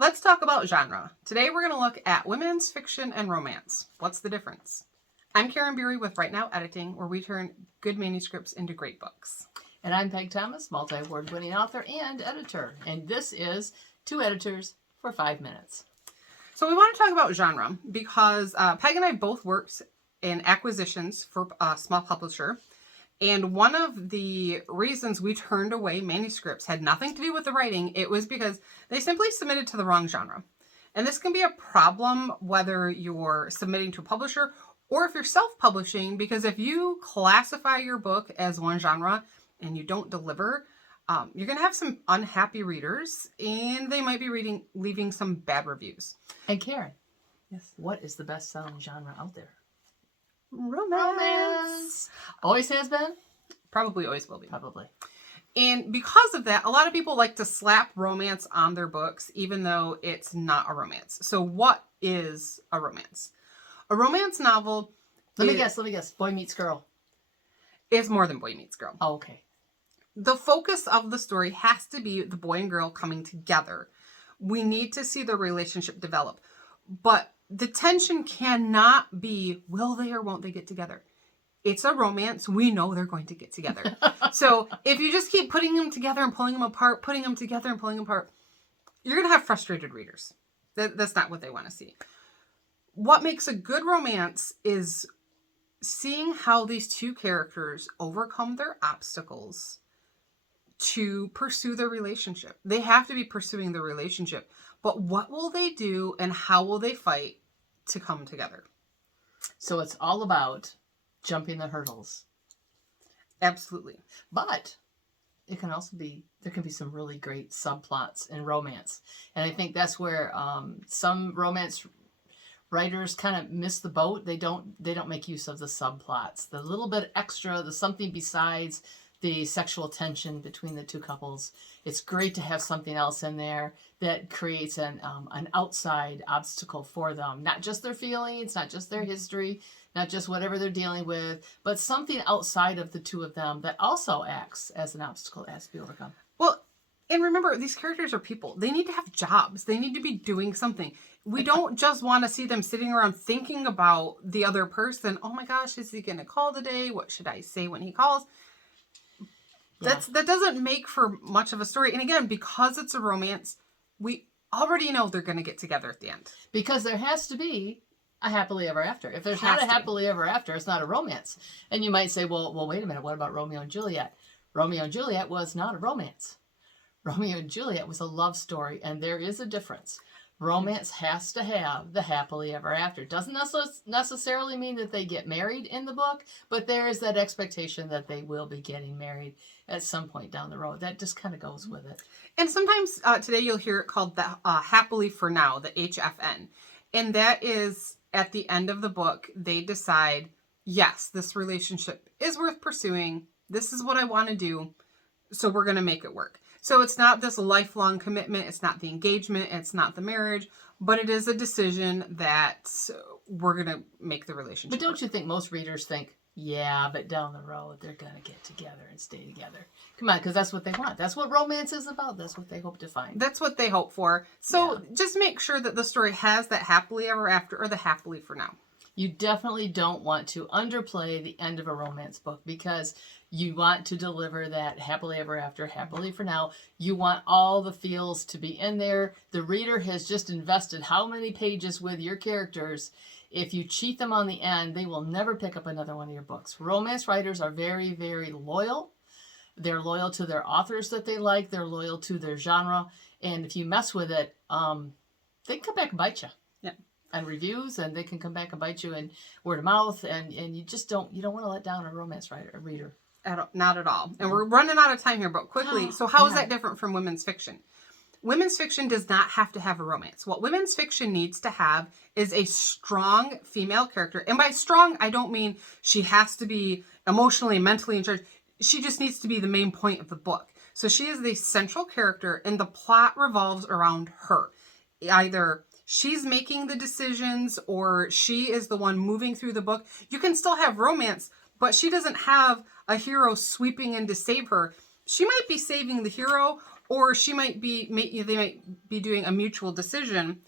Let's talk about genre. Today we're going to look at women's fiction and romance. What's the difference? I'm Karin with Right Now Editing, where we turn good manuscripts into great books. And I'm Pegg Thomas, multi-award winning author and editor. And this is Two Editors for 5 Minutes. So we want to talk about genre because Pegg and I both worked in acquisitions for a small publisher. And one of the reasons we turned away manuscripts had nothing to do with the writing. It was because they simply submitted to the wrong genre. And this can be a problem whether you're submitting to a publisher or if you're self-publishing, because if you classify your book as one genre and you don't deliver, you're going to have some unhappy readers and they might be leaving some bad reviews. And Karin, yes, what is the best-selling genre out there? Romance. Always has been? Probably always will be. Probably. And because of that, a lot of people like to slap romance on their books, even though it's not a romance. So what is a romance? A romance novel... Let me guess. Boy meets girl. Is more than boy meets girl. Oh, okay. The focus of the story has to be the boy and girl coming together. We need to see their relationship develop. But the tension cannot be, will they or won't they get together? It's a romance. We know they're going to get together. So if you just keep putting them together and pulling them apart, putting them together and pulling them apart, you're going to have frustrated readers. That's not what they want to see. What makes a good romance is seeing how these two characters overcome their obstacles to pursue their relationship. They have to be pursuing their relationship. But what will they do and how will they fight to come together? So it's all about jumping the hurdles. Absolutely. But it can also be, there can be some really great subplots in romance. And I think that's where some romance writers kind of miss the boat. They don't make use of the subplots. The little bit extra, the something besides the sexual tension between the two couples. It's great to have something else in there that creates an outside obstacle for them. Not just their feelings, not just their history, not just whatever they're dealing with, but something outside of the two of them that also acts as an obstacle that has to be overcome. Well, and remember, these characters are people. They need to have jobs. They need to be doing something. We don't just want to see them sitting around thinking about the other person. Oh my gosh, is he going to call today? What should I say when he calls? Yeah. That doesn't make for much of a story. And again, because it's a romance, we already know they're going to get together at the end. Because there has to be a happily ever after. If there's not a happily ever after, it's not a romance. And you might say, well, wait a minute. What about Romeo and Juliet? Romeo and Juliet was not a romance. Romeo and Juliet was a love story, and there is a difference. Romance has to have the happily ever after. Doesn't necessarily mean that they get married in the book, but there is that expectation that they will be getting married at some point down the road. That just kind of goes with it. And sometimes today you'll hear it called the happily for now, the HFN. And that is at the end of the book, they decide, yes, this relationship is worth pursuing. This is what I want to do. So we're going to make it work. So it's not this lifelong commitment. It's not the engagement. It's not the marriage. But it is a decision that we're going to make the relationship But don't work. you think most readers think, yeah, but down the road, they're going to get together and stay together. Come on, because that's what they want. That's what romance is about. That's what they hope to find. That's what they hope for. So just make sure that the story has that happily ever after or the happily for now. You definitely don't want to underplay the end of a romance book because you want to deliver that happily ever after, happily for now. You want all the feels to be in there. The reader has just invested how many pages with your characters. If you cheat them on the end, they will never pick up another one of your books. Romance writers are very, very loyal. They're loyal to their authors that they like. They're loyal to their genre. And if you mess with it, they can come back and bite you. Yeah. And reviews, and they can come back and bite you in word of mouth, and you just don't want to let down a romance reader. Not at all. And we're running out of time here, but quickly. So how is that different from women's fiction? Women's fiction does not have to have a romance. What women's fiction needs to have is a strong female character. And by strong, I don't mean she has to be emotionally and mentally in charge. She just needs to be the main point of the book. So she is the central character and the plot revolves around her. Either she's making the decisions or she is the one moving through the book. You can still have romance, but she doesn't have a hero sweeping in to save her. She might be saving the hero, Or they might be doing a mutual decision.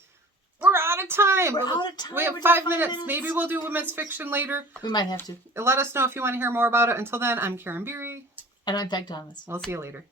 We're out of time. We're out of time. We have We're 5 5 minutes. minutes. Maybe we'll do women's fiction later. We might have to. Let us know if you want to hear more about it. Until then, I'm Karin Beery. And I'm Pegg Thomas. We'll see you later.